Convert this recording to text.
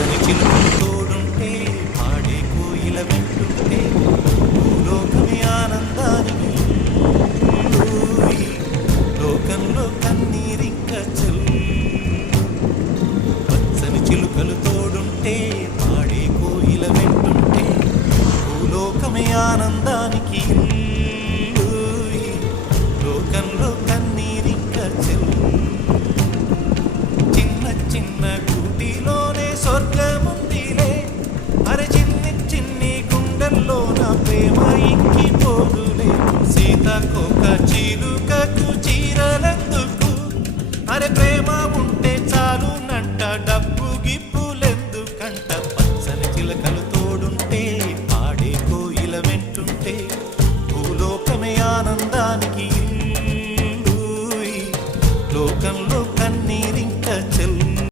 పచ్చని చిలుకలు తోడుంటే పాడే కోయిల వెంటుంటే భూలోకమే ఆనందానికి ఊయి, లోకంలో కన్నీరింక చెల్లు. పచ్చని చిలుకలు తోడుంటే పాడే కోయిల వెంటుంటే భూలోకమే ఆనందానికి ఊయి, లోకంలో కన్నీరింక చెల్లు. చిన్న చిన్న గూటిలోనే స్వర్గముందిలే, అరే చిన్ని చిన్ని గుండెల్లో నా ప్రేమ ఇంకిపోదులే. సీతాకోక చిలుకకు చీరలందుకు అరే